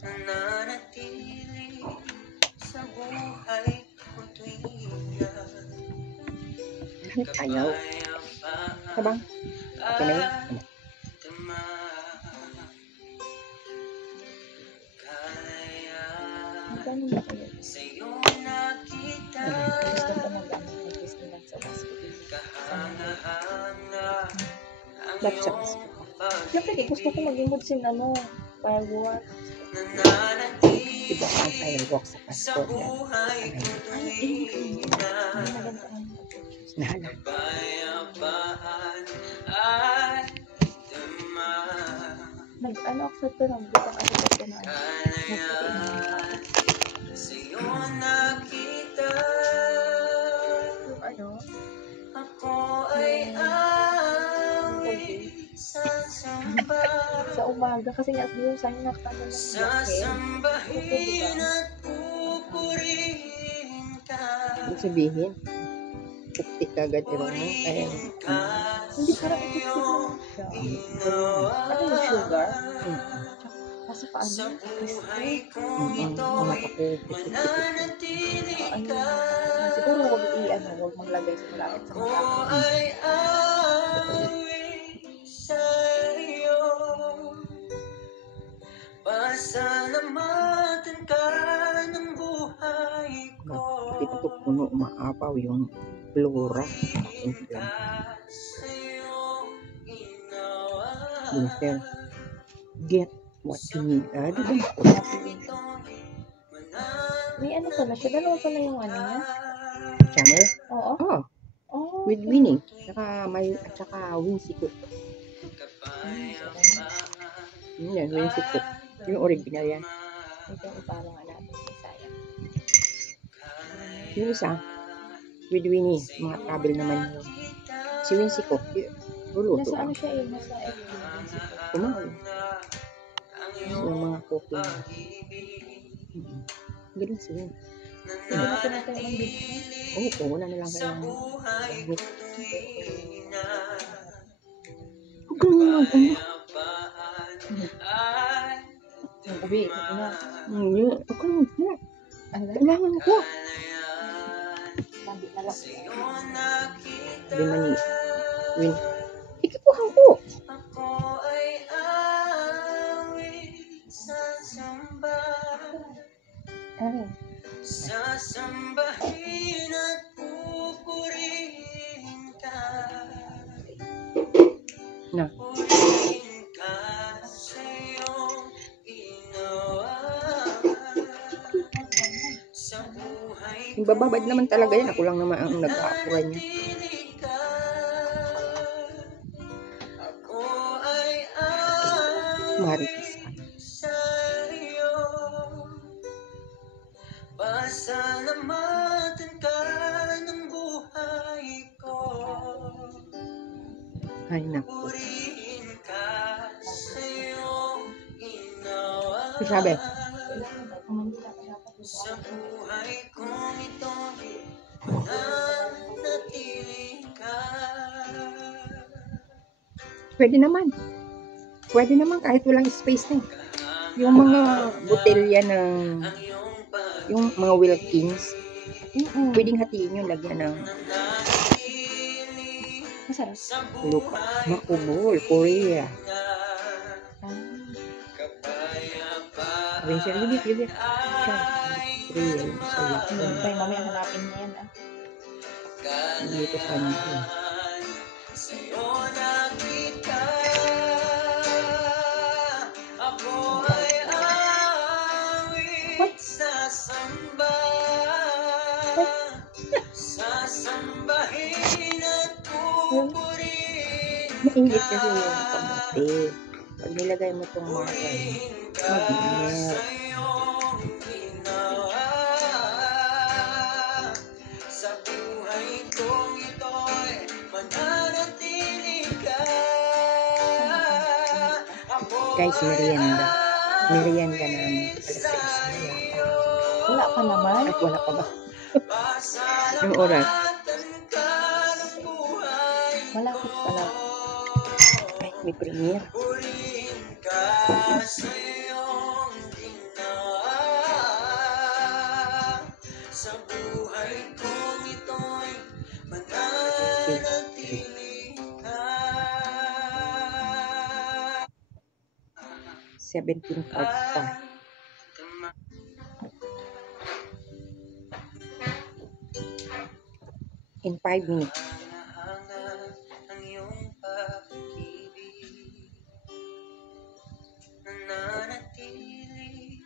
nananatili sa buhay ko tuwina. Ayaw. Sabang. Okay na yun. Sa'yo nakita Ba't siya kasi? Siyempre, gusto ko mag-imod sin firework. Diba ang firework sa Pasko? Nahala. Nag-ano ako sa ito, nag-butang ako sa ito na sa'yo nakita ako ay awit sasamba sa umaga kasi nga yung sa'yo nakatama ng sasambahin at pupurihin ka. Ibig sabihin, puptik agad ito mo. Kaya, hindi parang ito siya. Ano yung sugar? Kasi paano? Mga ako, siguro huwag maglagay sa malapit sa mata. ay awit sa'yo, pasalamatan ka ng buhay ko. Ito puno, maapaw yung flora. Mister, get what you need. Diba? May ano pala siya? Dalawa pala yung ano niya? Channel? Oo. Oh, with Winnie. At saka Wincy Cook. Yan, Wincy Cook. Yung original yan. Ito ang ipalo nga natin sa Isaya. Yung isa, with Winnie. Mga travel naman yun. Si Wincy Cook. Luluto. Nasa ano siya eh? Nasa Kumahal. Yung mga cooking. Galing siya. Hindi na natin ang video. Oo, wala na lang kayo. Huwag ka naman Ubi, ito na. Huwag ka naman. Kailangan ko. Sabi na lang. Sabi man ni Win. Ikipuhan ko. Ako ay awit sasamba, sasambahin at pupurihin ka. Na. Purihin ka sa iyong ginawa sa buhay Yung bababad naman talaga yan. Ako lang naman ang nag-aapuran niya. Ako ay Marites. sa'yo, pasalamatan ka ng buhay ko. Ay, naku. Purihin ka sa iyong ginawa Sabi, sa buhay kong ito, mananatili ka. pwede naman. Pwede naman kahit walang space na eh. Yung mga botelya ng yung mga Wilkins, pwedeng hatiin yun, lagyan ng Masarap. lupa. Makubol, Korea. Vincent, libit. Korea yung sa Wilkins. Kaya mamaya hanapin niya yan Dito sa nito. Sa'yo nakita ako ay awit sasamba, sasambahin at pupurihin Mainit kasi yung kamote. Pag nilagay mo itong mga mag-init. sa buhay kong ito'y mananatili ka. Guys, merienda. Merienda namin. Alas 6 na yata. Wala pa naman. At wala pa ba? Yung oras. Malapit pala. Ay, May premiere. Purihin ka sa iyong ginawa. Sa buhay kong ito'y mananatili ka. 17:45. In 5 minutes. Ang iyong pag-ibig nananatili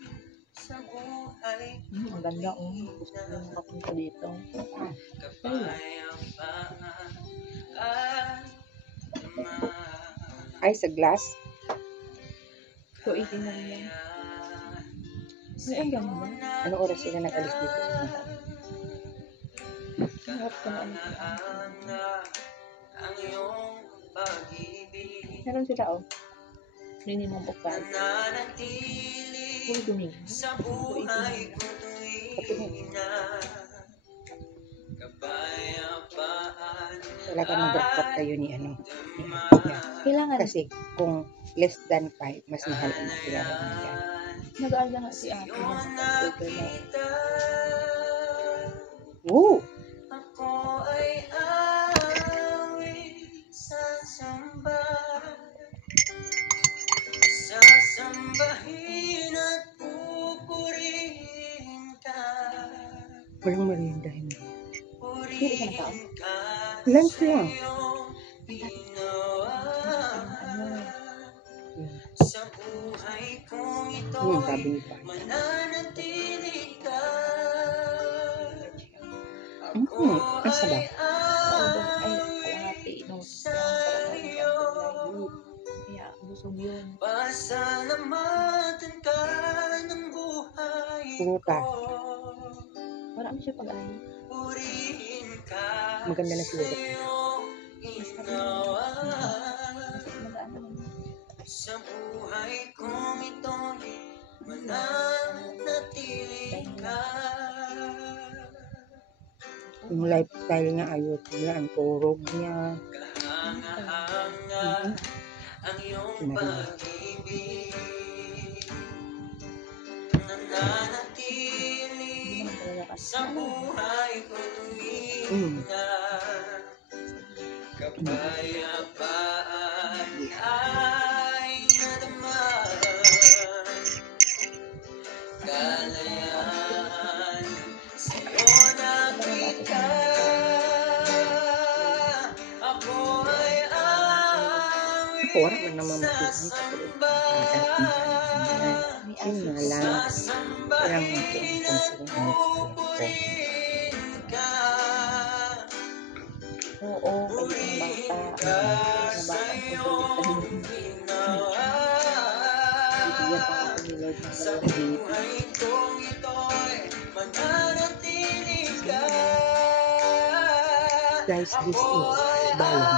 sa buhay Ang ganda, oh. Gusto ko yung makapunta dito. kapayapaan at Ay, sa glass. 280 na yan. Ay, ang ganda. Ano oras sila nag-alis dito sa mga? Harap ko na ano. ang iyong pag-ibig Meron sila, oh. Minimum of 5. nananatili Uy, dumi. sa buhay ko tuwing na kapayapaan. Talaga mag-report kayo ni ano. Kailangan, Kasi kung less than 5, mas mahal ang kilala niya. nag-aalala nga si ate. Nag-October na. Woo! Ako ay awit sasamba, sasambahin at pupurihin ka. Walang meriendahin. Hindi ka na tao. Lunch lang. Sa buhay kong ito Sabi ni Pa. mananatili ka. Asa ba? Paudong ay kalahati. No, kaya busog yun. Pasalamatan ka ng buhay Prutas. ko. Marami siya pag-ayon. Purihin ka Maganda na siguro. sa iyong ginawa. Mag-ano naman. Sa buhay kong ito'y mananatili ka. Yung lifestyle niya, ayos niya, ang turog niya. Kahanga-hanga ang iyong pag-ibig nananatili Hindi naman talaga kasi. sa buhay ko tuwing na kapayapaan ay nadama. Kalayaan sa'yo nakita. Ako ay awit Ako, wala man naman makinig sa sasamba, Yun nga lang. Kailangan sasambahin at mag-consider pupurihin ka. Oo, Purihin bata. ka Na sa bata ang iyong pagkalit ginawa. Bibigyan pa ako ni Lord ng Sa dalawang hit. buhay kong ito'y mananatili ka. Guys, this is balon.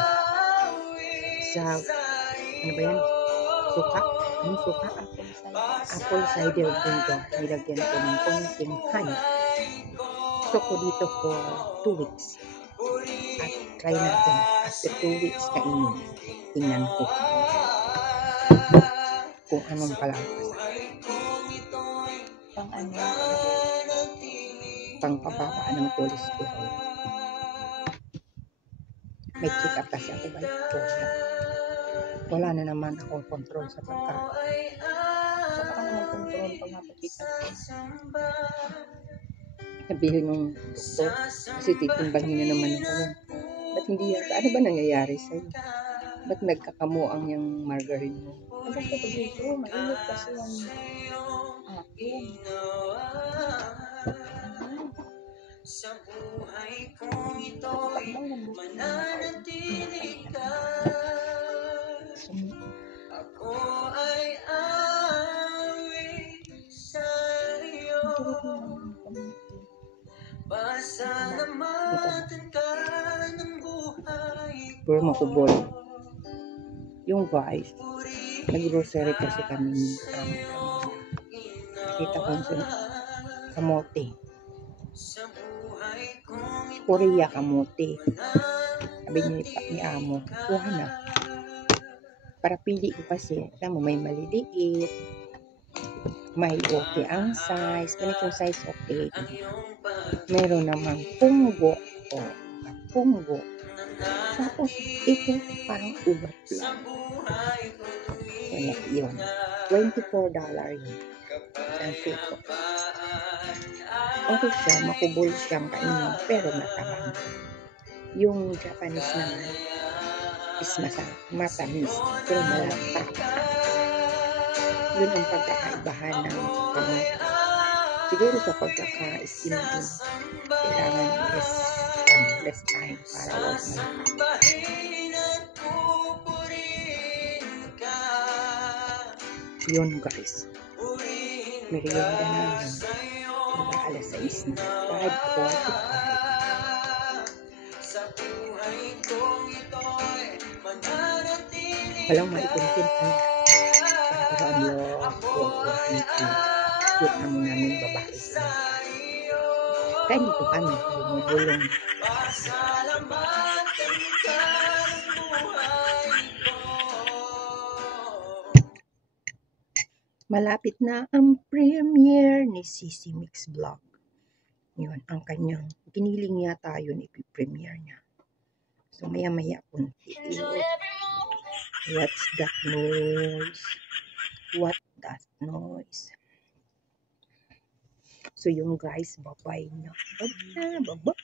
Sa, ano ba yan? Suka? Anong suka? Apple cider vinegar. Nilagyan ko ng konting honey. Gusto ko dito for 2 weeks. At try natin. After 2 weeks, kainin. Tingnan ko kung anong kalabas. Pang ano. Pangpababa ng cholesterol. May check up kasi ako by program. Wala na naman akong control sa pagkain. Saka ka naman control pag napakita. Sabihin nung doktor, kasi titimbangin na naman ako nun. Ba't hindi yata? Ano ba nangyayari sa'yo? Ba't nagkakamuang yung margarine mo? Basta pag dito, mainit kasi yung akin. Sa buhay kong ito'y mananatili ka. Ako ay awit sa iyo. Pasalamatan ka ng buhay Puro ko. makubol. Yung vice, nag-grocery kasi kami ni kita ko sa kamote. Korea kamote. Sabi niya ni Amo, kuha na. Para pili ko kasi, alam mo, may maliliit, may okay ang size, ganitong size okay. Meron namang punggo, o punggo. Tapos, ito parang ugat lang. Wala yun. $24 yun. Isang suso. Okay siya, makubol siyang kainin, pero matabang. Yung Japanese naman is matamis, pero malata. Yun ang pagkakaibahan ng kamote. Siguro sa pagkaka-steam din, kailangan less time para wag malata. Yun guys, merienda namin. Diba, alas 6 na, 5:45. Walang maikontintan. Pero ang love ko, cute naman namin babae. Kaya dito kami, bumubulong. Malapit na ang premiere ni Sisi Mix Vlog. Yun, ang kanyang giniling yata yun, ipi-premiere niya. So, maya-maya kunti. What's that noise? What that noise? So, yung guys, bye-bye na. Bye-bye.